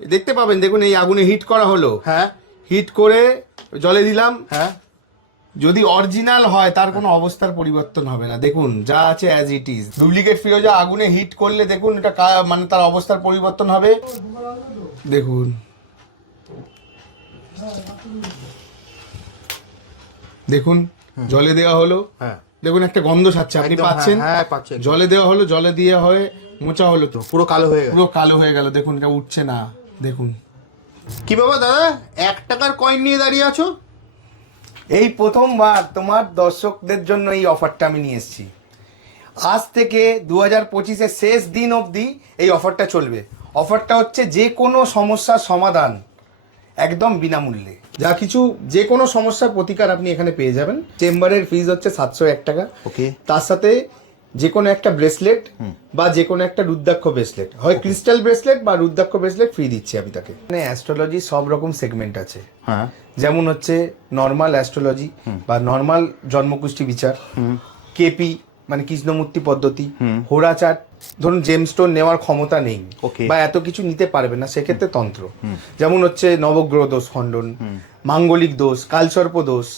দেখতে পাবেন দেখুন এই আগুনে হিট করা হলো। হ্যাঁ। হিট করে জলে দিলাম। হ্যাঁ। যদি অরিজিনাল হয় তার কোনো অবস্থার পরিবর্তন হবে না। দেখুন যা আছে অ্যাজ ইট ইজ ডুপ্লিকেট ফিরোজা আগুনে হিট করলে দেখুন এটা মানে তার অবস্থার পরিবর্তন হবে। দেখুন। দেখুন জলে দেওয়া হলো। হ্যাঁ। দেখুন একটা গন্ধ ছাড়ছে আপনি হ্যাঁ, পাচ্ছেন? হ্যাঁ, পাচ্ছেন। জলে দেওয়া হলো জলে দিয়ে হয়ে মোচা হলো। তো পুরো কালো হয়ে গেল। পুরো কালো হয়ে গেল। দেখুন এটা উঠছে না। দেখুন। কি বাবা দাদা এক টাকার কয়েন নিয়ে দাঁড়িয়ে আছো? এই প্রথমবার তোমার দর্শকদের জন্য এই অফারটা আমি নিয়ে এসেছি। আজ থেকে দু হাজার পঁচিশের শেষ দিন অবধি এই অফারটা চলবে। অফারটা হচ্ছে যে কোনো সমস্যার সমাধান একদম বিনামূল্যে। যা কিছু যে কোনো সমস্যার প্রতিকার আপনি এখানে পেয়ে যাবেন। চেম্বারের ফিজ হচ্ছে সাতশো এক টাকা। ওকে তার সাথে যে কোনো একটা ব্রেসলেট বা যে কোনো একটা রুদ্রাক্ষ ব্রেসলেট হয় ক্রিস্টাল ব্রেসলেট বা রুদ্রাক্ষ ব্রেসলেট ফ্রি দিচ্ছি আমি তাকে। মানে অ্যাস্ট্রোলজি সব রকম সেগমেন্ট আছে। হ্যাঁ। যেমন হচ্ছে নর্মাল অ্যাস্ট্রোলজি বা নর্মাল জন্মকুষ্টি বিচার কেপি মানে কৃষ্ণমূর্তি পদ্ধতি হোরাচার ধরুন জেমস্টোন নেওয়ার ক্ষমতা নেই. বা এত কিছু নিতে পারবে না সেক্ষেত্রে তন্ত্র। যেমন হচ্ছে নবগ্রহ দোষ খণ্ডন মাঙ্গলিক দোষ কালসর্প দোষ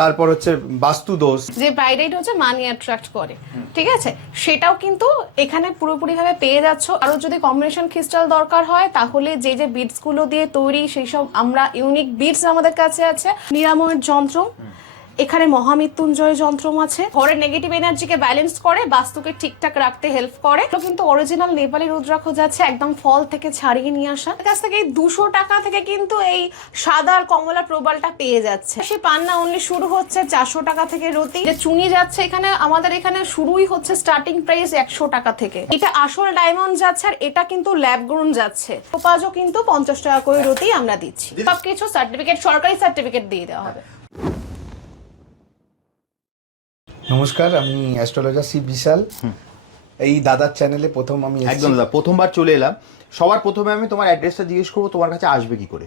তারপর হচ্ছে বাস্তু দোষ যে ব্রাইডাইট হচ্ছে মানি অ্যাট্রাক্ট করে ঠিক আছে? সেটাও কিন্তু এখানে পুরোপুরিভাবে পেয়ে যাচ্ছ। আরও যদি কম্বিনেশন ক্রিস্টাল দরকার হয় তাহলে যে যে বিটসগুলো দিয়ে তৈরি সেই সব আমরা ইউনিক বিটস আমাদের কাছে আছে। নিরাময়ের যন্ত্র। এখানে মহামৃত্যুঞ্জয় যন্ত্রম আছে। ঘরের নেগেটিভ এনার্জিকে ব্যালেন্স করে বাস্তুকে ঠিকঠাক রাখতে হেল্প করে। কিন্তু অরিজিনাল নেপালি রুদ্রাক্ষ যাচ্ছে একদম ফল থেকে ছাড়িয়ে নিয়ে আসা। কাছ থেকে এই দুশো টাকা থেকে কিন্তু এই সাদা আর কমলা প্রবালটা পেয়ে যাচ্ছে। সে পান্না অনলি শুরু হচ্ছে চারশো টাকা থেকে রতি। যে চুনি যাচ্ছে এখানে আমাদের এখানে শুরুই হচ্ছে স্টার্টিং প্রাইস একশো টাকা থেকে। এটা আসল ডায়মন্ড যাচ্ছে আর এটা কিন্তু ল্যাব গ্রোন যাচ্ছে টোপাজও কিন্তু পঞ্চাশ টাকা করে রতি আমরা দিচ্ছি। সবকিছু সার্টিফিকেট সরকারি সার্টিফিকেট দিয়ে দেওয়া হবে। নমস্কার আমি অ্যাস্ট্রোলজার সি বিশাল। এই দাদার চ্যানেলে প্রথম আমি একদম দাদা প্রথমবার চলে এলাম। সবার প্রথমে আমি তোমার অ্যাড্রেসটা জিজ্ঞেস করব তোমার কাছে আসবে কি করে?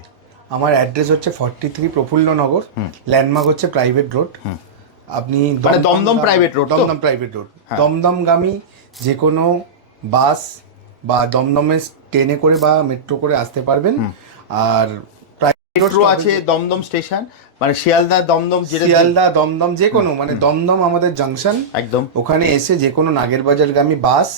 আমার অ্যাড্রেস হচ্ছে ফর্টি থ্রি প্রফুল্লনগর ল্যান্ডমার্ক হচ্ছে প্রাইভেট রোড আপনি মানে Dumdum private road Dumdum private road দমদমগামী যে কোনো বাস বা দমদমে ট্রেনে করে বা মেট্রো করে আসতে পারবেন। আর প্রাইভেট মেট্রো আছে দমদম স্টেশন মানে শিয়ালদা দমদম শিয়ালদা দমদম যে কোনো মানে দমদম আমাদের জাংশন একদম। ওখানে এসে যে কোনো নাগেরবাজারগামী বাস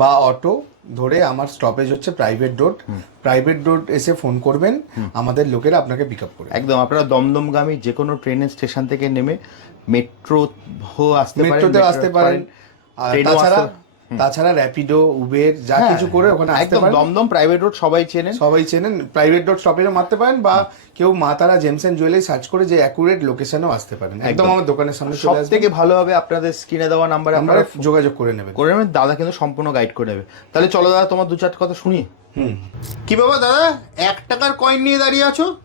বা অটো ধরে আমার স্টপেজ হচ্ছে প্রাইভেট রোড প্রাইভেট রোড এসে ফোন করবেন আমাদের লোকেরা আপনাকে পিক আপ করে একদম আপনারা দমদমগামী যে কোনো ট্রেনের স্টেশন থেকে নেমে মেট্রো আসতে পারেন মেট্রোতে আসতে পারেন। আর তাছাড়া তাছাড়া র্যাপিডো উবের যা হ্যাঁ, কিছু করে ওখানে আসতে একদম পারেন। দমদম প্রাইভেট রোড সবাই চেনেন। সবাই চেনেন প্রাইভেট রোড স্টপেজও মারতে পারেন বা কেউ মা তারা জেমস এন্ড জুয়েলারি সার্চ করে যে অ্যাকুরেট লোকেশনেও আসতে পারেন। একদম। আমার দোকানের সামনে সব থেকে ভালো হবে আপনাদের স্ক্রিনে দেওয়া নাম্বারে আপনারা যোগাযোগ করে নেবেন। করে নেবেন দাদা কিন্তু সম্পূর্ণ গাইড করে নেবে। তাহলে চলো দাদা তোমার দু চারটে কথা শুনি। হুম। কি বাবা দাদা এক টাকার কয়েন নিয়ে দাঁড়িয়ে আছো?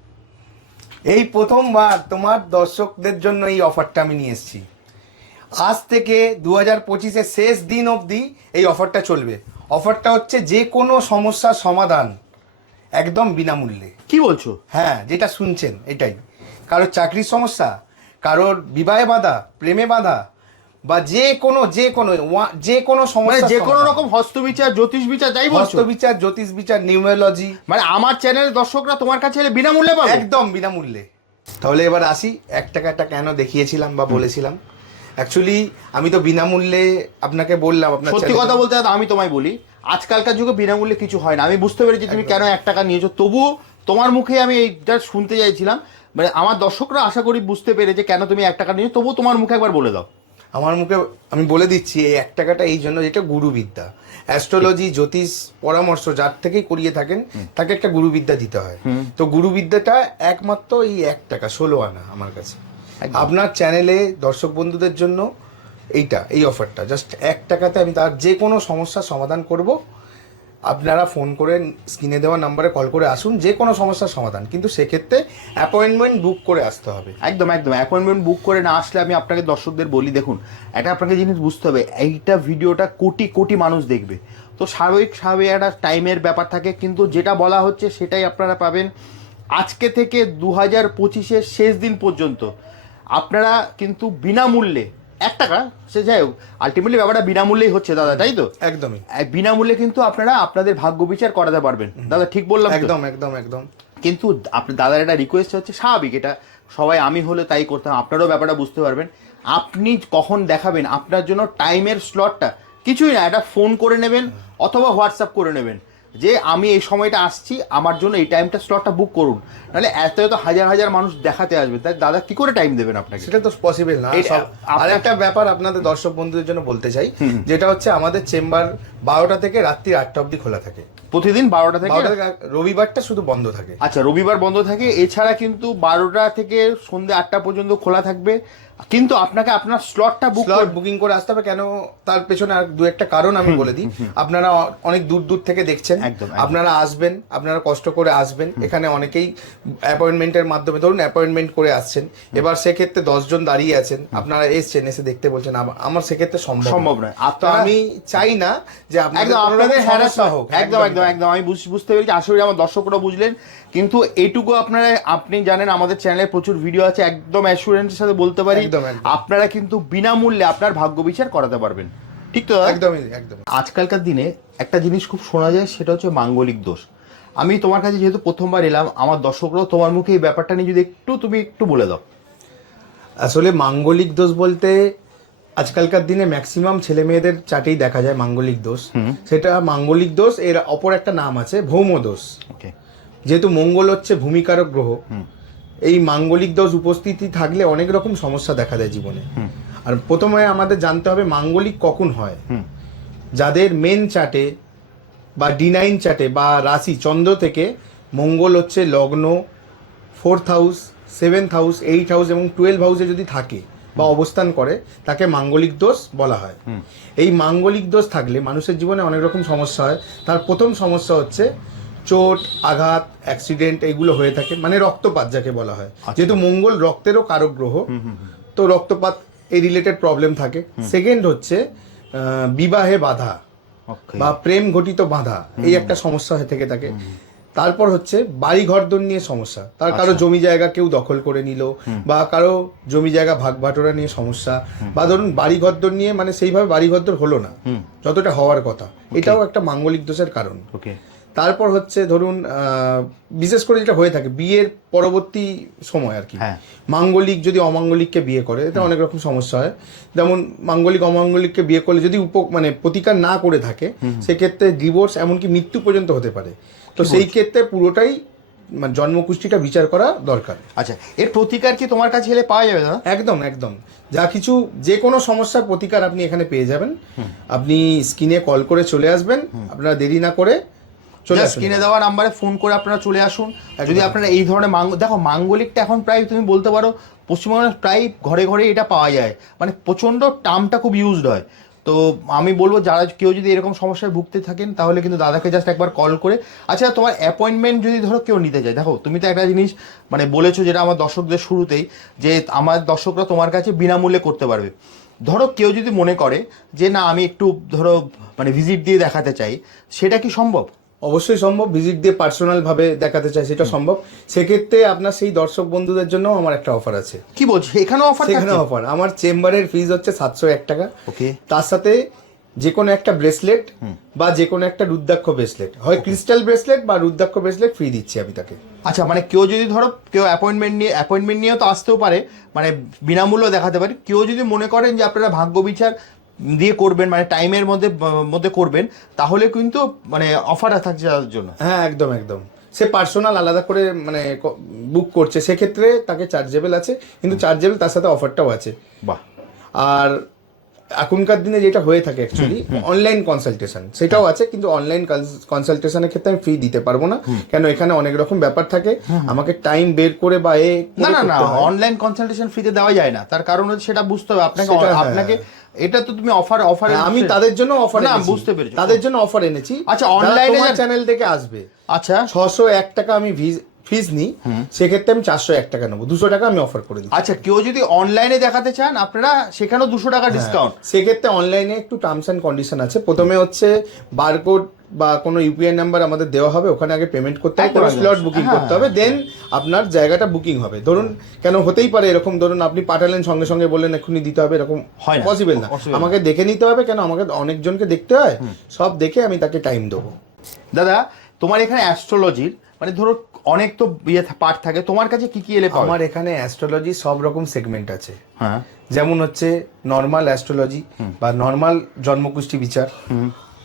এই প্রথমবার তোমার দর্শকদের জন্য এই অফারটা আমি নিয়ে এসেছি। আজ থেকে দু হাজার পঁচিশের শেষ দিন অবধি এই অফারটা চলবে। অফারটা হচ্ছে যে কোনো সমস্যার সমাধান একদম বিনামূল্যে। কি বলছো? হ্যাঁ যেটা শুনছেন এটাই। কারোর চাকরির সমস্যা কারোর বিবাহে বাধা প্রেমে বাধা বা যে কোনো যে কোনো যে কোনো মানে সমস্যা যে কোনো রকম হস্তবিচার জ্যোতিষ বিচার যাই বলছো। হস্তবিচার জ্যোতিষ বিচার নিউমোলজি। মানে আমার চ্যানেলের দর্শকরা তোমার কাছে এলে বিনামূল্যে পাবে? একদম বিনামূল্যে। তাহলে এবার আসি এক টাকাটা কেন দেখিয়েছিলাম বা বলেছিলাম? অ্যাকচুয়ালি আমি তো বিনামূল্যে আপনাকে বললাম আপনার সত্যি কথা বলতে আমি তোমায় বলি আজকালকার যুগে বিনামূল্যে কিছু হয় না। আমি বুঝতে পেরেছি তুমি কেন এক টাকা নিয়েছো। তবুও তোমার মুখে আমি এইটা শুনতে চাইছিলাম। মানে আমার দর্শকরা আশা করি বুঝতে পেরেছে কেন তুমি এক টাকা নিয়েছো। তবুও তোমার মুখে একবার বলে দাও। আমার মুখে আমি বলে দিচ্ছি এই এক টাকাটা এই জন্য যেটা গুরুবিদ্যা। অ্যাস্ট্রোলজি জ্যোতিষ পরামর্শ যার থেকেই করিয়ে থাকেন তাকে একটা গুরুবিদ্যা দিতে হয়। তো গুরুবিদ্যাটা একমাত্র এই এক টাকা ষোলো আনা আমার কাছে। আপনার চ্যানেলে দর্শক বন্ধুদের জন্য এইটা এই অফারটা জাস্ট এক টাকাতে আমি তার যে কোনো সমস্যার সমাধান করব। আপনারা ফোন করে স্ক্রিনে দেওয়া নাম্বারে কল করে আসুন যে কোনো সমস্যার সমাধান। কিন্তু সেক্ষেত্রে অ্যাপয়েন্টমেন্ট বুক করে আসতে হবে। একদম একদম। অ্যাপয়েন্টমেন্ট বুক করে না আসলে আমি আপনাকে দর্শকদের বলি দেখুন এটা আপনাকে জিনিস বুঝতে হবে এইটা ভিডিওটা কোটি কোটি মানুষ দেখবে। তো স্বাভাবিক স্বাভাবিক একটা টাইমের ব্যাপার থাকে কিন্তু যেটা বলা হচ্ছে সেটাই আপনারা পাবেন আজকে থেকে দু হাজার পঁচিশের শেষ দিন পর্যন্ত। আপনারা কিন্তু বিনামূল্যে এক টাকা সে যাই হোক আলটিমেটলি ব্যাপারটা বিনামূল্যেই হচ্ছে দাদা তাই তো? একদমই। বিনামূল্যে কিন্তু আপনারা আপনাদের ভাগ্য বিচার করাতে পারবেন। দাদা ঠিক বললাম একদম একদম একদম। কিন্তু আপনার দাদার একটা রিকোয়েস্ট হচ্ছে স্বাভাবিক এটা সবাই আমি হলে তাই করতাম আপনারাও ব্যাপারটা বুঝতে পারবেন। আপনি কখন দেখাবেন আপনার জন্য টাইমের স্লটটা কিছুই না একটা ফোন করে নেবেন অথবা হোয়াটসঅ্যাপ করে নেবেন। যে আমি এই সময়টা আসছি আমার জন্য এই টাইমটা স্লটটা বুক করুন। নাহলে এত এত হাজার হাজার মানুষ দেখাতে আসবে। তাই দাদা কি করে টাইম দেবেন আপনাকে? সেটা তো পসিবল না। আর একটা ব্যাপার আপনাদের দর্শক বন্ধুদের জন্য বলতে চাই যেটা হচ্ছে আমাদের চেম্বার বারোটা থেকে রাত্রি আটটা অবধি খোলা থাকে। প্রতিদিন বারোটা থেকে? বারোটা থেকে রবিবারটা শুধু বন্ধ থাকে। আচ্ছা রবিবার বন্ধ থাকে। এছাড়া কিন্তু বারোটা থেকে সন্ধ্যে আটটা পর্যন্ত খোলা থাকবে। কিন্তু আপনাকে আপনার স্লটটা বুক বুকিং করে আসতে হবে কেন তার পেছনে আর দু একটা কারণ আমি বলে দিই। আপনারা অনেক দূর দূর থেকে দেখছেন। আপনারা আসবেন আপনারা কষ্ট করে আসবেন। এখানে অনেকেই অ্যাপয়েন্টমেন্টের মাধ্যমে ধরুন অ্যাপয়েন্টমেন্ট করে আসছেন। এবার সেক্ষেত্রে দশজন দাঁড়িয়ে আছেন আপনারা এসছেন এসে দেখতে বলছেন আম- আমার সেক্ষেত্রে সম্ভব সম্ভব না। নয়। তো আমি চাই না যে আপনাদের হ্যারাস হোক। একদম একদম একদম আমি বুঝ- বুঝতে পেরেছি। করি আমার দর্শকরা বুঝলেন। কিন্তু এটুকু আপনারা আপনি জানেন আমাদের চ্যানেলে প্রচুর ভিডিও আছে একদম অ্যাসুরেন্সের সাথে বলতে পারি। আপনারা কিন্তু বিনামূল্যে আপনার ভাগ্য বিচার করাতে পারবেন। ঠিক তো? একদমই একদম আজকালকার দিনে একটা জিনিস খুব শোনা যায় সেটা হচ্ছে মাঙ্গলিক দোষ। আমি তোমার কাছে যেহেতু প্রথমবার এলাম আমার দর্শকরাও তোমার মুখে এই ব্যাপারটা নিয়ে যদি একটু তুমি একটু বলে দাও। আসলে মাঙ্গলিক দোষ বলতে আজকালকার দিনে ম্যাক্সিমাম ছেলে মেয়েদের চাটেই দেখা যায় মাঙ্গলিক দোষ। সেটা মাঙ্গলিক দোষ এর অপর একটা নাম আছে ভৌম দোষ ওকে যেহেতু মঙ্গল হচ্ছে ভূমিকারক গ্রহ এই মাঙ্গলিক দোষ উপস্থিতি থাকলে অনেক রকম সমস্যা দেখা দেয় জীবনে। আর প্রথমে আমাদের জানতে হবে মাঙ্গলিক কখন হয়। যাদের মেন চাটে বা ডি নাইন চাটে বা রাশি চন্দ্র থেকে মঙ্গল হচ্ছে লগ্ন fourth house seventh house eight house এবং টুয়েলভ হাউসে যদি থাকে বা অবস্থান করে তাকে মাঙ্গলিক দোষ বলা হয়। এই মাঙ্গলিক দোষ থাকলে মানুষের জীবনে অনেক রকম সমস্যা হয়। তার প্রথম সমস্যা হচ্ছে চোট আঘাত অ্যাক্সিডেন্ট এইগুলো হয়ে থাকে। মানে রক্তপাত যাকে বলা হয়। যেহেতু মঙ্গল রক্তেরও কারক গ্রহ তো রক্তপাত এই রিলেটেড প্রবলেম থাকে। সেকেন্ড হচ্ছে বিবাহে বাধা বা প্রেম ঘটিত বাধা এই একটা সমস্যা হয়ে থেকে থাকে। তারপর হচ্ছে বাড়ি ঘরদোর নিয়ে সমস্যা। তার কারও জমি জায়গা কেউ দখল করে নিল বা কারও জমি জায়গা ভাগ বাটোরা নিয়ে সমস্যা বা ধরুন বাড়ি ঘরদোর নিয়ে মানে সেইভাবে বাড়ি ঘরদোর হলো না। যতটা হওয়ার কথা। এটাও একটা মাঙ্গলিক দোষের কারণ। ওকে তারপর হচ্ছে ধরুন বিশেষ করে যেটা হয়ে থাকে বিয়ের পরবর্তী সময় আর কি। হ্যাঁ। মাঙ্গলিক যদি অমাঙ্গলিককে বিয়ে করে এটা অনেক রকম সমস্যা হয়। যেমন মাঙ্গলিক অমাঙ্গলিককে বিয়ে করলে যদি উপ মানে প্রতিকার না করে থাকে সেক্ষেত্রে ডিভোর্স এমনকি মৃত্যু পর্যন্ত হতে পারে। তো সেই ক্ষেত্রে পুরোটাই মানে জন্মকুষ্ঠিটা বিচার করা দরকার। আচ্ছা এর প্রতিকার কি তোমার কাছে এলে পাওয়া যাবে দাদা? একদম একদম। যা কিছু যে কোনো সমস্যার প্রতিকার আপনি এখানে পেয়ে যাবেন। আপনি স্ক্রিনে কল করে চলে আসবেন। আপনারা দেরি না করে চলে আসুন স্ক্রিনে দেওয়া নাম্বারে ফোন করে আপনারা চলে আসুন। যদি আপনারা এই ধরনের মাঙ্গ দেখো মাঙ্গলিকটা এখন প্রায় তুমি বলতে পারো পশ্চিমবঙ্গে প্রায় ঘরে ঘরে এটা পাওয়া যায়। মানে প্রচণ্ড টার্মটা খুব ইউজড হয়। তো আমি বলব যারা কেউ যদি এরকম সমস্যায় ভুগতে থাকেন তাহলে কিন্তু দাদাকে জাস্ট একবার কল করে। আচ্ছা তোমার অ্যাপয়েন্টমেন্ট যদি ধরো কেউ নিতে যায় দেখো তুমি তো একটা জিনিস মানে বলেছ যেটা আমার দর্শকদের শুরুতেই যে আমার দর্শকরা তোমার কাছে বিনামূল্যে করতে পারবে। ধরো কেউ যদি মনে করে যে না আমি একটু ধরো মানে ভিজিট দিয়ে দেখাতে চাই সেটা কি সম্ভব? অবশ্যই সম্ভব ভিজিট দিয়ে পার্সোনাল ভাবে দেখাতে চাই সেটা সম্ভব। সেক্ষেত্রে আপনার সেই দর্শক বন্ধুদের জন্য আমার একটা অফার আছে। কি বলছি? এখানেও অফার সেখানে অফার আমার চেম্বারের ফিজ হচ্ছে সাতশো এক টাকা। ওকে। তার সাথে যে কোনো একটা ব্রেসলেট বা যে কোনো একটা রুদ্রাক্ষ ব্রেসলেট হয় ক্রিস্টাল ব্রেসলেট বা রুদ্রাক্ষ ব্রেসলেট ফ্রি দিচ্ছি আমি তাকে। আচ্ছা মানে কেউ যদি ধরো কেউ অ্যাপয়েন্টমেন্ট নিয়ে অ্যাপয়েন্টমেন্ট নিয়েও তো আসতেও পারে মানে বিনামূল্য দেখাতে পারে। কেউ যদি মনে করেন যে আপনারা ভাগ্য বিচার দিয়ে করবেন মানে টাইমের মধ্যে মধ্যে করবেন তাহলে কিন্তু মানে অফার থাকছে তাদের জন্য। হ্যাঁ একদম একদম। সে পার্সোনাল আলাদা করে মানে বুক করছে। সেক্ষেত্রে তাকে চার্জেবল আছে কিন্তু চার্জেবল তার সাথে অফারটাও আছে। বাহ। আর এখনকার দিনে যেটা হয়ে থাকে অ্যাকচুয়ালি অনলাইন কনসালটেশন সেটাও আছে কিন্তু অনলাইন কনসালটেশনের ক্ষেত্রে আমি ফ্রি দিতে পারব না। কেন এখানে অনেক রকম ব্যাপার থাকে। আমাকে টাইম বের করে বা এ না না না অনলাইন কনসালটেশন ফ্রিতে দেওয়া যায় না। তার কারণ হচ্ছে সেটা বুঝতে হবে। আপনাকে হ্যাঁ। আপনাকে এটা তো তুমি অফার অফার হ্যাঁ, আমি তাদের জন্য অফার না, বুঝতে পেরেছি। তাদের জন্য অফার এনেছি। আচ্ছা, যা- চ্যানেল থেকে আসবে। আচ্ছা। ছশো এক টাকা আমি ফিজ নিই সেক্ষেত্রে আমি চারশো এক টাকা নেব। দুশো টাকা আমি অফার করে দিই আচ্ছা কেউ যদি অনলাইনে দেখাতে চান আপনারা সেখানেও দুশো টাকা ডিসকাউন্ট সেক্ষেত্রে অনলাইনে একটু টার্মস অ্যান্ড কন্ডিশন আছে। প্রথমে হচ্ছে বারকোড বা কোনো ইউপিআই নাম্বার আমাদের দেওয়া হবে ওখানে আগে পেমেন্ট করতে হবে কোনো স্লট বুকিং হ্যাঁ, করতে হবে দেন আপনার জায়গাটা বুকিং হবে। ধরুন কেন হতেই পারে এরকম ধরুন আপনি পাঠালেন সঙ্গে সঙ্গে বললেন এক্ষুনি দিতে হবে এরকম হয় না, পসিবল না। না। আমাকে দেখে নিতে হবে কেন আমাকে অনেকজনকে দেখতে হয় সব দেখে আমি তাকে টাইম দেবো। দাদা তোমার এখানে অ্যাস্ট্রোলজির মানে ধরো অনেক তো ইয়ে পার্ট থাকে। তোমার কাছে কি কি এলে আমার এখানে অ্যাস্ট্রোলজি সব রকম সেগমেন্ট আছে। হ্যাঁ। যেমন হচ্ছে নর্মাল অ্যাস্ট্রোলজি বা নর্মাল জন্মকুষ্টি বিচার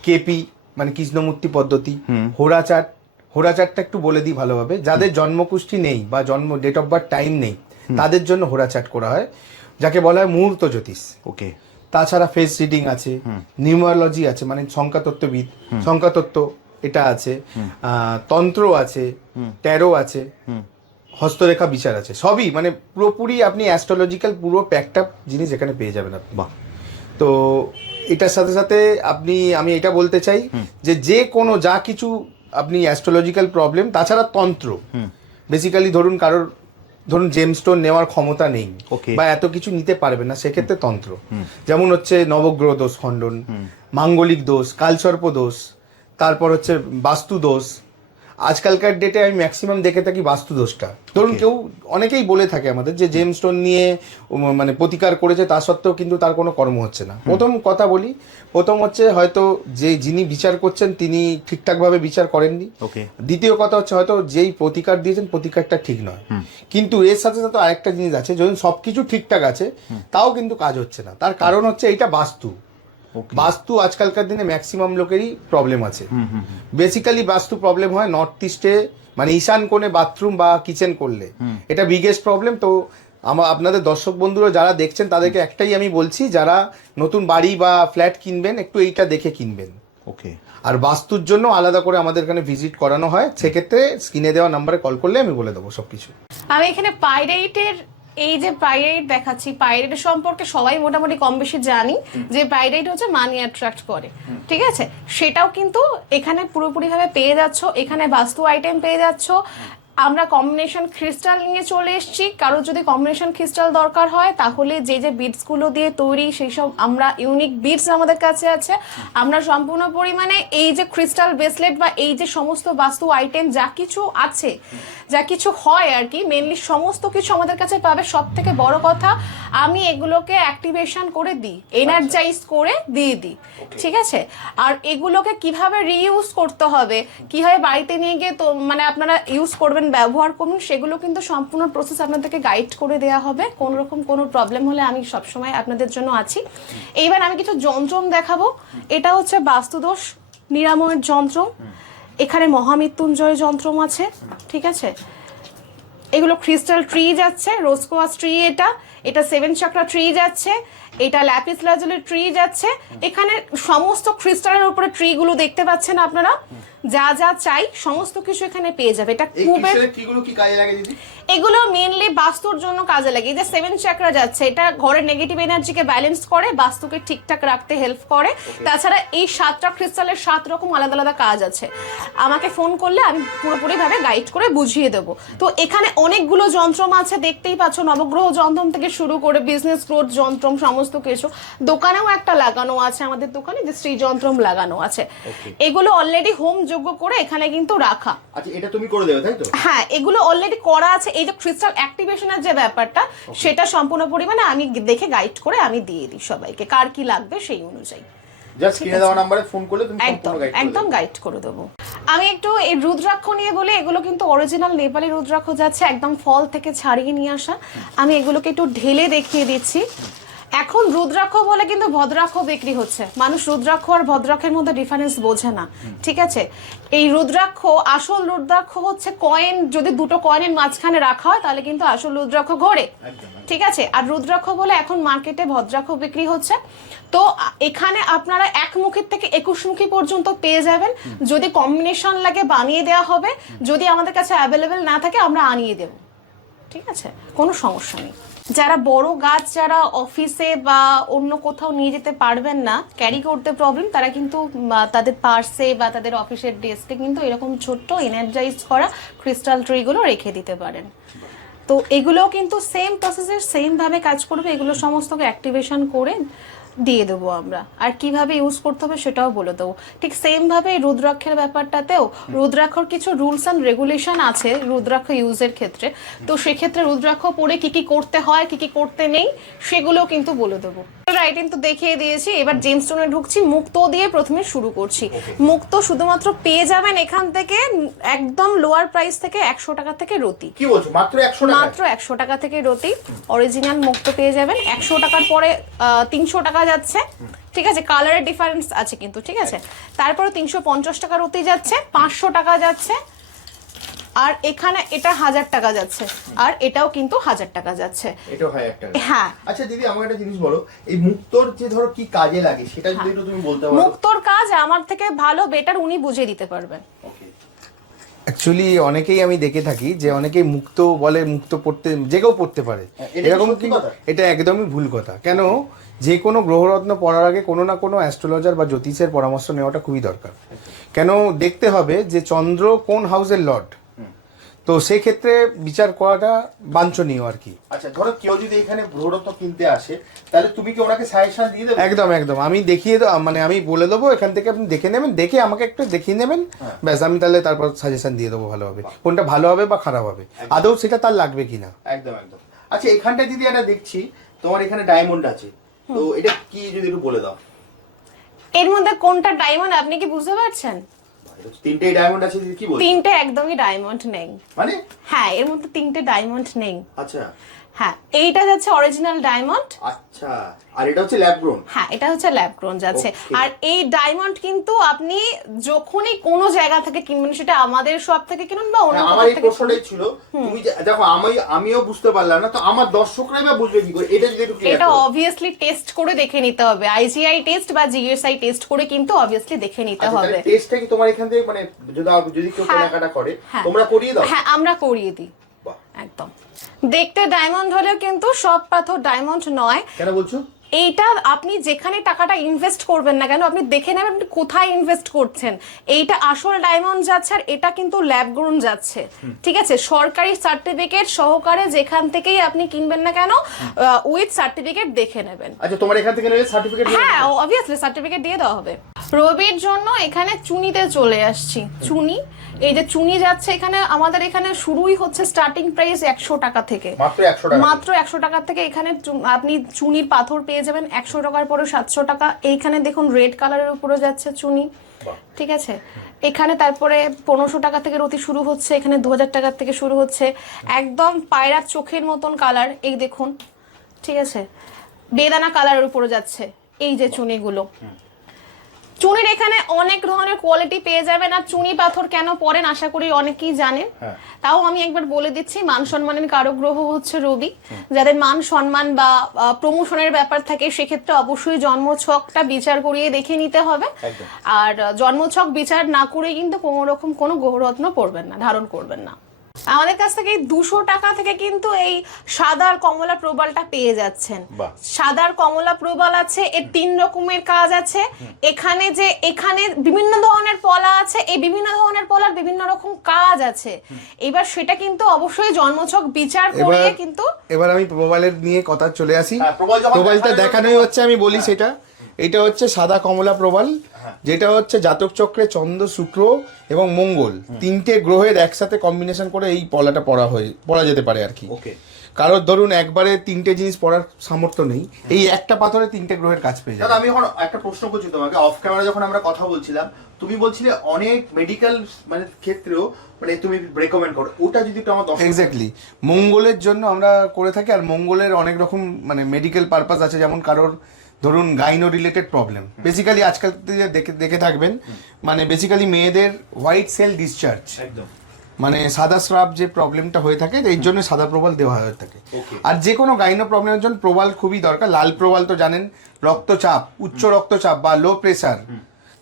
কেপি মানে কৃষ্ণমূর্তি পদ্ধতি হোরাচাট হোরাচাটটা একটু বলে দিই ভালোভাবে। যাদের জন্মকুষ্টি নেই বা জন্ম ডেট অফ বার্থ টাইম নেই তাদের জন্য হোরাচাট করা হয় যাকে বলা হয় মুহূর্ত জ্যোতিষ। ওকে। তাছাড়া ফেস রিডিং আছে নিউমারোলজি আছে মানে সংখ্যাতত্ত্ববিদ সংখ্যাতত্ত্ব এটা আছে তন্ত্র আছে ট্যারো আছে হস্তরেখা বিচার আছে সবই মানে পুরোপুরি আপনি অ্যাস্ট্রোলজিক্যাল পুরো প্যাকটা জিনিস এখানে পেয়ে যাবেন আপনি। বাহ। তো এটার সাথে সাথে আপনি আমি এটা বলতে চাই যে যে কোনো যা কিছু আপনি অ্যাস্ট্রোলজিক্যাল প্রবলেম তাছাড়া তন্ত্র। বেসিক্যালি ধরুন কারোর ধরুন জেমস্টোন নেওয়ার ক্ষমতা নেই. বা এত কিছু নিতে পারবে না সেক্ষেত্রে তন্ত্র। যেমন হচ্ছে নবগ্রহ দোষ খণ্ডন মাঙ্গলিক দোষ কালসর্প দোষ তারপর হচ্ছে বাস্তু দোষ আজকালকার ডেটে আমি ম্যাক্সিমাম দেখে থাকি বাস্তু দোষটা ধরুন কেউ অনেকেই বলে থাকে আমাদের যে জেমস্টোন নিয়ে মানে প্রতিকার করেছে তা সত্ত্বেও কিন্তু তার কোনো কর্ম হচ্ছে না। প্রথম কথা বলি প্রথম হচ্ছে হয়তো যে যিনি বিচার করছেন তিনি ঠিকঠাকভাবে বিচার করেননি। ওকে দ্বিতীয় কথা হচ্ছে হয়তো যেই প্রতিকার দিয়েছেন প্রতিকারটা ঠিক নয়। কিন্তু এর সাথে সাথে আরেকটা জিনিস আছে যখন সবকিছু ঠিকঠাক আছে তাও কিন্তু কাজ হচ্ছে না। তার কারণ হচ্ছে এইটা বাস্তু। বাস্তু আজকালকার দিনে ম্যাক্সিমাম লোকেরই প্রবলেম আছে। বেসিক্যালি বাস্তু প্রবলেম হয় নর্থ ইস্টে মানে ঈশান কোণে বাথরুম বা কিচেন করলে। এটা বিগেস্ট প্রবলেম তো আমার আপনাদের দর্শক বন্ধুরা যারা দেখছেন তাদেরকে একটাই আমি বলছি যারা নতুন বাড়ি বা ফ্ল্যাট কিনবেন একটু এইটা দেখে কিনবেন। ওকে আর বাস্তুর জন্য আলাদা করে আমাদের এখানে ভিজিট করানো হয়। সেক্ষেত্রে স্ক্রিনে দেওয়া নাম্বারে কল করলে আমি বলে দেবো সবকিছু। আমি এখানে পাইরাইটের এই যে পাইরাইট দেখাচ্ছি পাইরাইট সম্পর্কে সবাই মোটামুটি কম বেশি জানি যে পাইরাইট হচ্ছে মানি অ্যাট্রাক্ট করে ঠিক আছে? সেটাও কিন্তু এখানে পুরোপুরিভাবে পেয়ে যাচ্ছ এখানে বাস্তু আইটেম পেয়ে যাচ্ছ আমরা কম্বিনেশন ক্রিস্টাল নিয়ে চলে এসেছি। কারোর যদি কম্বিনেশন ক্রিস্টাল দরকার হয় তাহলে যে যে বিটসগুলো দিয়ে তৈরি সেই সব আমরা ইউনিক বিটস আমাদের কাছে আছে। আমরা সম্পূর্ণ পরিমাণে এই যে ক্রিস্টাল ব্রেসলেট বা এই যে সমস্ত বাস্তু আইটেম যা কিছু আছে যা কিছু হয় আর কি মেনলি সমস্ত কিছু আমাদের কাছে পাবে। সব থেকে বড় কথা আমি এগুলোকে অ্যাক্টিভেশন করে দিই এনার্জাইজ করে দিয়ে দিই ঠিক আছে? আর এগুলোকে কীভাবে রিইউজ করতে হবে কীভাবে বাড়িতে নিয়ে গিয়ে তো মানে আপনারা ইউজ করবেন ব্যবহার করুন, সেগুলো কিন্তু সম্পূর্ণ প্রসেস আপনাদেরকে গাইড করে দেওয়া হবে। কোন রকম কোনো প্রবলেম হলে আমি সবসময় আপনাদের জন্য আছি। এইবার আমি কিছু যন্ত্রম দেখাবো। এটা হচ্ছে বাস্তুদোষ নিরাময়ের যন্ত্র এখানে মহামৃত্যুঞ্জয় যন্ত্রম আছে, ঠিক আছে? এগুলো ক্রিস্টাল ট্রি যাচ্ছে রোসকোয়াস ট্রি এটা। এটা সেভেন চাকরা ট্রি যাচ্ছে, এটা ল্যাপিস লাজুলের ট্রি যাচ্ছে। এখানে সমস্ত ক্রিস্টালের উপরে ট্রিগুলো দেখতে পাচ্ছেন আপনারা। যা যা চাই সমস্ত কিছু এখানে পেয়ে যাবে। এটা খুব কিগুলো কি কাজে লাগে দিদি? এগুলো মেনলি বাস্তুর জন্য কাজে লাগে। এই যে সেভেন চাকরা যাচ্ছে এটা ঘরের নেগেটিভ এনার্জিকে ব্যালেন্স করে বাস্তুকে ঠিকঠাক রাখতে হেল্প করে। তাছাড়া এই সাতটা ক্রিস্টালের সাত রকম আলাদা আলাদা কাজ আছে। আমাকে ফোন করলে আমি পুরোপুরিভাবে গাইড করে বুঝিয়ে দেবো। তো এখানে অনেকগুলো যন্ত্রম আছে দেখতেই পাচ্ছ নবগ্রহ যন্ত্রম থেকে শুরু করে বিজনেস গ্রোথ যন্ত্রম সমস্ত কিছু। দোকানেও একটা লাগানো আছে আমাদের দোকানে যে শ্রী যন্ত্রম লাগানো আছে। এগুলো অলরেডি হোম যোগ্য করে এখানে কিন্তু রাখা। আচ্ছা এটা তুমি করে দেবে তাই তো? হ্যাঁ এগুলো অলরেডি করা আছে। এই যে ক্রিস্টাল অ্যাক্টিভেশনের যে ব্যাপারটা সেটা সম্পূর্ণ পরিমাণে আমি দেখে গাইড করে আমি দিয়ে দিই সবাইকে কার কি লাগবে সেই অনুযায়ী। জাস্ট স্ক্রিনে দেওয়া নাম্বারে ফোন করলে তুমি একদম একদম গাইড করে দেবো। আমি একটু এই রুদ্রাক্ষ নিয়ে বলি এগুলো কিন্তু অরিজিনাল নেপালি রুদ্রাক্ষ যাচ্ছে একদম ফল থেকে ছাড়িয়ে নিয়ে আসা। আমি এগুলোকে একটু ঢেলে দেখিয়ে দিচ্ছি। এখন রুদ্রাক্ষ বলে কিন্তু ভদ্রাক্ষ বিক্রি হচ্ছে। মানুষ রুদ্রাক্ষ আর ভদ্রাক্ষের মধ্যে ডিফারেন্স বোঝে না। ঠিক আছে? এই রুদ্রাক্ষ আসল রুদ্রাক্ষ হচ্ছে কয়েন যদি দুটো কয়েনের মাঝখানে রাখা হয় তাহলে কিন্তু আসল রুদ্রাক্ষ ঘোরে। ঠিক আছে? আর রুদ্রাক্ষ বলে এখন মার্কেটে ভদ্রাক্ষ বিক্রি হচ্ছে। তো এখানে আপনারা এক মুখের থেকে একুশ মুখী পর্যন্ত পেয়ে যাবেন। যদি কম্বিনেশন লাগে বানিয়ে দেওয়া হবে। যদি আমাদের কাছে অ্যাভেলেবেল না থাকে আমরা আনিয়ে দেব। ঠিক আছে? কোনো সমস্যা নেই। যারা বড় গাছ যারা অফিসে বা অন্য কোথাও নিয়ে যেতে পারবেন না ক্যারি করতে প্রবলেম তারা কিন্তু তাদের পার্সে বা তাদের অফিসের ডেস্কে কিন্তু এরকম ছোট্ট এনার্জাইজ করা ক্রিস্টাল ট্রিগুলো রেখে দিতে পারেন। তো এগুলোও কিন্তু সেম প্রসেসের সেমভাবে কাজ করবে, এগুলো সমস্তকে অ্যাক্টিভেশন করে দিয়ে দেবো আমরা। আর কীভাবে ইউজ করতে হবে সেটাও বলে দেবো। ঠিক সেম ভাবে রুদ্রাক্ষের ব্যাপারটাতেও রুদ্রাক্ষর কিছু রুলস অ্যান্ড রেগুলেশন আছে রুদ্রাক্ষ ইউজের ক্ষেত্রে। তো সেক্ষেত্রে রুদ্রাক্ষ পরে কি কি করতে হয়, কি কি করতে নেই সেগুলো কিন্তু বলে দেবো। রাইটিং তো দেখিয়ে দিয়েছি এবার জেমস্টোনে ঢুকছি মুক্ত দিয়ে প্রথমে শুরু করছি। মুক্ত শুধুমাত্র পেয়ে যাবেন এখান থেকে একদম লোয়ার প্রাইস থেকে একশো টাকা থেকে রতি। কি বলছো? মাত্র একশো মাত্র একশো টাকা থেকে রতি। অরিজিনাল মুক্ত পেয়ে যাবেন। একশো টাকার পরে তিনশো টাকা যাচ্ছে। ঠিক আছে কালারের ডিফারেন্স আছে কিন্তু ঠিক আছে? তারপরে তিনশো পঞ্চাশ টাকা রতি যাচ্ছে পাঁচশো টাকা যাচ্ছে। আর এখানে এটা হাজার টাকা যাচ্ছে। আর এটাও কিন্তু হাজার টাকা যাচ্ছে। এটাও হয় একটা হ্যাঁ। আচ্ছা দিদি আমাকে একটা জিনিস বলো এই মুক্তোর যে ধরো কি কাজে লাগে সেটা যদি একটু তুমি বলতে পারো। মুক্তোর কাজ আমার থেকে ভালো বেটার উনি বুঝিয়ে দিতে পারবেন। ওকে অ্যাকচুয়ালি অনেকেই আমি দেখে থাকি যে অনেকেই মুক্ত বলে মুক্ত পড়তে যে কেউ পড়তে পারে। হ্যাঁ, এরকম কি এটা একদমই ভুল কথা। কেন? যে কোনো গ্রহরত্ন পড়ার আগে কোনো না কোনো অ্যাস্ট্রোলজার বা জ্যোতিষের পরামর্শ নেওয়াটা খুবই দরকার। কেন? দেখতে হবে যে চন্দ্র কোন হাউসের লর্ড তো সেক্ষেত্রে বিচার করাটা বাঞ্ছনীয় আর কি। আচ্ছা ধরো কেউ যদি এখানে গ্রহরত্ন কিনতে আসে তাহলে তুমি কি ওনাকে সাজেশন দিয়ে দেবে? একদম একদম। আমি দেখিয়ে দেবো মানে আমি বলে দেবো এখান থেকে আপনি দেখে নেবেন দেখে আমাকে একটু দেখিয়ে নেবেন। হ্যাঁ। ব্যাস আমি তাহলে তারপর সাজেশন দিয়ে দেবো ভালোভাবে। কোনটা ভালো হবে বা খারাপ হবে। আদৌ সেটা তার লাগবে কিনা একদম একদম। আচ্ছা এখানটায় দিদি একটা দেখছি তোমার এখানে ডায়মন্ড আছে। তো এটা কি যদি একটু বলে দাও? এর মধ্যে কোনটা ডায়মন্ড আপনি কি বুঝতে পারছেন? তিনটেই ডায়মন্ড আছে কি বলছো? তিনটে একদমই ডায়মন্ড নেই। মানে? হ্যাঁ এর মধ্যে তিনটে ডায়মন্ড নেই। আচ্ছা। হ্যাঁ এইটা যাচ্ছে অরিজিনাল ডায়মন্ড আচ্ছা আর এটা হচ্ছে ল্যাব গ্রোন হ্যাঁ এটা হচ্ছে ল্যাব গ্রোন যাচ্ছে। আর এই ডায়মন্ড কিন্তু আপনি যখনই কোনো জায়গা থেকে কিনবেন সেটা আমাদের শপ থেকে কিনুন বা অন্য হ্যাঁ, আমার এই প্রশ্নটাই ছিল তুমি দেখো আমি আমিও বুঝতে পারলাম না তো আমার দর্শকরাই বা বুঝবে কি করে? এটা যদি একটু এটা অবভিয়াসলি টেস্ট করে দেখে নিতে হবে। আইজিআই টেস্ট বা জিএসআই টেস্ট করে কিন্তু অবভিয়াসলি দেখে নিতে আচ্ছা হবে। টেস্টটা কি তোমার এখান থেকে মানে যদি যদি কেউ হ্যাঁ। কেনাকাটা করে হ্যাঁ। তোমরা করিয়ে দাও? হ্যাঁ আমরা করিয়ে দিই। একদম। দেখতে ডায়মন্ড হলেও কিন্তু সব পাথর ডায়মন্ড নয়। কেন বলছো? এইটা আপনি যেখানে টাকাটা ইনভেস্ট করবেন না কেন আপনি দেখে নেবেন আপনি কোথায় ইনভেস্ট করছেন। এইটা আসল ডায়মন্ড যাচ্ছে আর এটা কিন্তু ল্যাব গ্রোন যাচ্ছে। ঠিক আছে? সরকারি সার্টিফিকেট সহকারে যেখান থেকেই আপনি কিনবেন না কেন উইথ সার্টিফিকেট দেখে নেবেন। আচ্ছা তোমার এখান থেকে সার্টিফিকেট হ্যাঁ অবভিয়াসলি সার্টিফিকেট দিয়ে দেওয়া হবে। রবির জন্য এখানে চুনিতে চলে আসছি। চুনি? এই যে চুনি যাচ্ছে এখানে আমাদের এখানে শুরুই হচ্ছে স্টার্টিং প্রাইস একশো টাকা থেকে। মাত্র একশো টাকা টাকার থেকে এখানে আপনি চুনির পাথর পেয়ে যাবেন একশো টাকার পরে সাতশো টাকা। এইখানে দেখুন রেড কালারের উপরে যাচ্ছে চুনি। ঠিক আছে? এখানে তারপরে পনেরোশো টাকা থেকে রতি শুরু হচ্ছে এখানে দু হাজার টাকার থেকে শুরু হচ্ছে। একদম পায়রার চোখের মতন কালার এই দেখুন। ঠিক আছে? বেদানা কালারের উপরে যাচ্ছে এই যে চুনিগুলো। চুনির এখানে অনেক ধরনের কোয়ালিটি পেয়ে যাবেন আর চুনি পাথর কেন পরেন আশা করি অনেকেই জানেন। হ্যাঁ। তাও আমি একবার বলে দিচ্ছি মান সম্মানের কারও গ্রহ হচ্ছে রবি। যাদের মান সম্মান বা প্রমোশনের ব্যাপার থাকে সেক্ষেত্রে অবশ্যই জন্মছকটা বিচার করিয়ে দেখে নিতে হবে। আর জন্মছক বিচার না করে কিন্তু কোনো রকম কোনো গ্রহরত্ন পড়বেন না ধারণ করবেন না। আমাদের কাছ থেকে দুশো টাকা থেকে কিন্তু এই সাদার কমলা প্রবালটা পেয়ে যাচ্ছেন। সাদার কমলা প্রবাল আছে এর তিন রকমের কাজ আছে। এখানে যে এখানে বিভিন্ন ধরনের পলা আছে এই বিভিন্ন ধরনের পলার বিভিন্ন রকম কাজ আছে। এবার সেটা কিন্তু অবশ্যই জন্মছক বিচার করে কিন্তু এবার আমি প্রবালের নিয়ে কথা চলে আসি। হ্যাঁ, প্রবাল প্রবালটা দেখানো দেখানোই হচ্ছে আমি বলি সেটা। এটা হচ্ছে সাদা কমলা প্রবাল হ্যাঁ। যেটা হচ্ছে জাতক চক্রে চন্দ্র শুক্র এবং মঙ্গল। তিনটে গ্রহের একসাথে কম্বিনেশন করে এই পলাটা পড়া হয়ে পড়া যেতে পারে আর কি। ওকে। কারোর ধরুন একবারে তিনটে জিনিস পড়ার সামর্থ্য নেই এই একটা পাথরে তিনটে গ্রহের কাজ পেয়ে যাবে। আমি এখন একটা প্রশ্ন করছি তোমাকে। অফ ক্যামেরা যখন আমরা কথা বলছিলাম তুমি বলছিলে অনেক মেডিকেল মানে ক্ষেত্রেও মানে তুমি রেকমেন্ড করো। ওটা যদি একটু আমার এক্স্যাক্টলি মঙ্গলের জন্য আমরা করে থাকি আর মঙ্গলের অনেক রকম মানে মেডিকেল পারপাস আছে যেমন কারোর ধরুন গাইনো রিলেটেড প্রবলেম বেসিক্যালি আজকাল দেখে দেখে থাকবেন মানে বেসিক্যালি মেয়েদের হোয়াইট সেল ডিসচার্জ একদম। মানে সাদা স্রাব যে প্রবলেমটা হয়ে থাকে এই জন্য সাদা প্রবাল দেওয়া হয়ে থাকে। আর যে কোনো গাইনো প্রবলেমের জন্য প্রবাল খুবই দরকার। লাল প্রবাল তো জানেন রক্তচাপ উচ্চ রক্তচাপ বা লো প্রেসার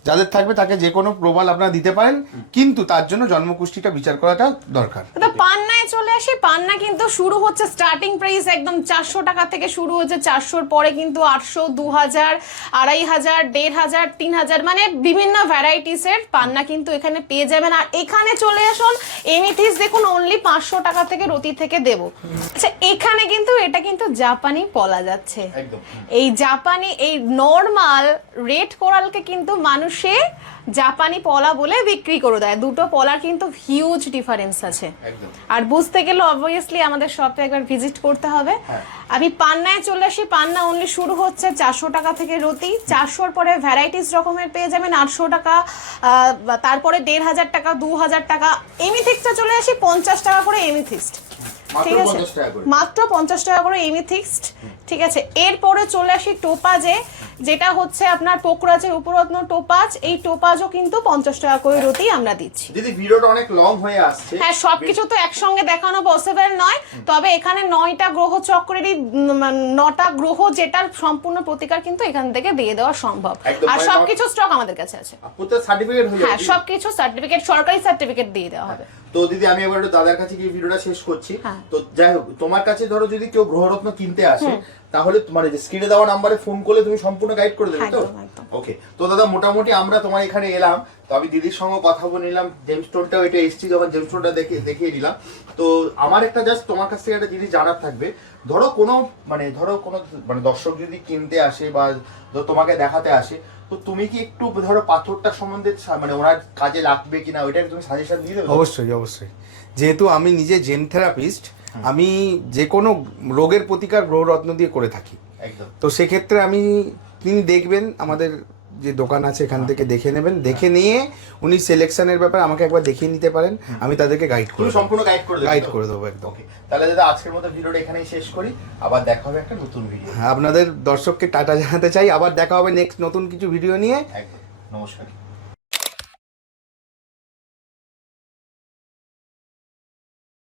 যাদের থাকবে তাকে যে কোনো প্রবাল আপনারা দিতে পারেন কিন্তু তার জন্য জন্মকুষ্ঠিটা বিচার করাটা দরকার। তো পান্নায় চলে আসি পান্না কিন্তু শুরু হচ্ছে স্টার্টিং প্রাইস একদম চারশো টাকা থেকে শুরু হচ্ছে চারশোর পরে কিন্তু আটশো দু হাজার আড়াই হাজার দেড় হাজার তিন হাজার মানে বিভিন্ন ভ্যারাইটিসের পান্না কিন্তু এখানে পেয়ে যাবেন। আর এখানে চলে আসুন এমিথিস দেখুন অনলি পাঁচশো টাকা থেকে রতি থেকে দেবো। আচ্ছা এখানে কিন্তু এটা কিন্তু জাপানি পলা যাচ্ছে। এই জাপানি এই নর্মাল রেড কোরালকে কিন্তু মানুষে জাপানি পলা বলে বিক্রি করে দেয়। দুটো পলার কিন্তু হিউজ ডিফারেন্স আছে। আর বুঝতে গেলে অবভিয়াসলি আমাদের শপে একবার ভিজিট করতে হবে। হ্যাঁ। আমি পান্নায় চলে আসি পান্না অনলি শুরু হচ্ছে চারশো টাকা থেকে রতি। চারশোর পরে ভ্যারাইটিস রকমের পেয়ে যাবেন আটশো টাকা তারপরে দেড় হাজার টাকা দু হাজার টাকা। এমিথিক্সটা চলে আসি পঞ্চাশ টাকা করে এমিথিক্সড মাত্র ঠিক আছে? 50 টাকা করে। মাত্র পঞ্চাশ টাকা করে এমিথিক্সড ঠিক আছে? এরপরে চলে আসি টোপাজে যেটা হচ্ছে আপনার পোকরাজের উপরত্ন টোপাজ। এই টোপাজও কিন্তু পঞ্চাশ টাকা করে রতি আমরা দিচ্ছি। দিদি ভিডিওটা অনেক লং হয়ে আসছে। হ্যাঁ সবকিছু তো একসঙ্গে দেখানো পসিবল নয়। তবে এখানে নয়টা গ্রহ চক্রেরই নটা গ্রহ যেটার সম্পূর্ণ প্রতিকার কিন্তু এখান থেকে দিয়ে দেওয়া সম্ভব। আর মানে সবকিছু স্টক আমাদের কাছে আছে। হয়ে হ্যাঁ সবকিছু সার্টিফিকেট সরকারি সার্টিফিকেট দিয়ে দেওয়া হবে। তো দিদি আমি এবার একটু দাদার কাছে গিয়ে ভিডিওটা শেষ করছি। হ্যাঁ। তো যাই হোক তোমার কাছে ধরো যদি কেউ গ্রহরত্ন কিনতে আসে তাহলে তোমার যে স্ক্রিনে দেওয়া নাম্বারে ফোন করলে তুমি সম্পূর্ণ গাইড করে দেবে তো। ওকে তো দাদা মোটামুটি আমরা তোমার এখানে এলাম। তো আমি দিদির সঙ্গে কথা বলে নিলাম জেমস্টোনটাও এটা এসছি যখন জেমস্টোনটা দেখে দেখিয়ে নিলাম তো আমার একটা জাস্ট তোমার কাছ থেকে একটা জিনিস জানার থাকবে। ধরো কোনো মানে ধরো কোনো মানে দর্শক যদি কিনতে আসে বা তোমাকে দেখাতে আসে তো তুমি কি একটু ধরো পাথরটা সম্বন্ধে মানে ওনার কাজে লাগবে কিনা ওইটা তুমি সাজেশন দিয়ে দেবে? অবশ্যই অবশ্যই। যেহেতু আমি নিজে জেন থেরাপিস্ট আমি যে কোনো রোগের প্রতিকার গ্রহরত্ন দিয়ে করে থাকি। একদম। তো সেক্ষেত্রে আমি তিনি দেখবেন আমাদের যে দোকান আছে এখান থেকে দেখে নেবেন। দেখে নিয়ে উনি সিলেকশনের ব্যাপারে আমাকে একবার দেখিয়ে নিতে পারেন। আমি তাদেরকে গাইড করি সম্পূর্ণ গাইড করে গাইড করে দেবো একদম। তাহলে দাদা আজকের মতো ভিডিওটা এখানেই শেষ করি। আবার দেখা হবে একটা নতুন ভিডিও হ্যাঁ, আপনাদের দর্শককে টাটা জানাতে চাই। আবার দেখা হবে নেক্সট নতুন কিছু ভিডিও নিয়ে। নমস্কার।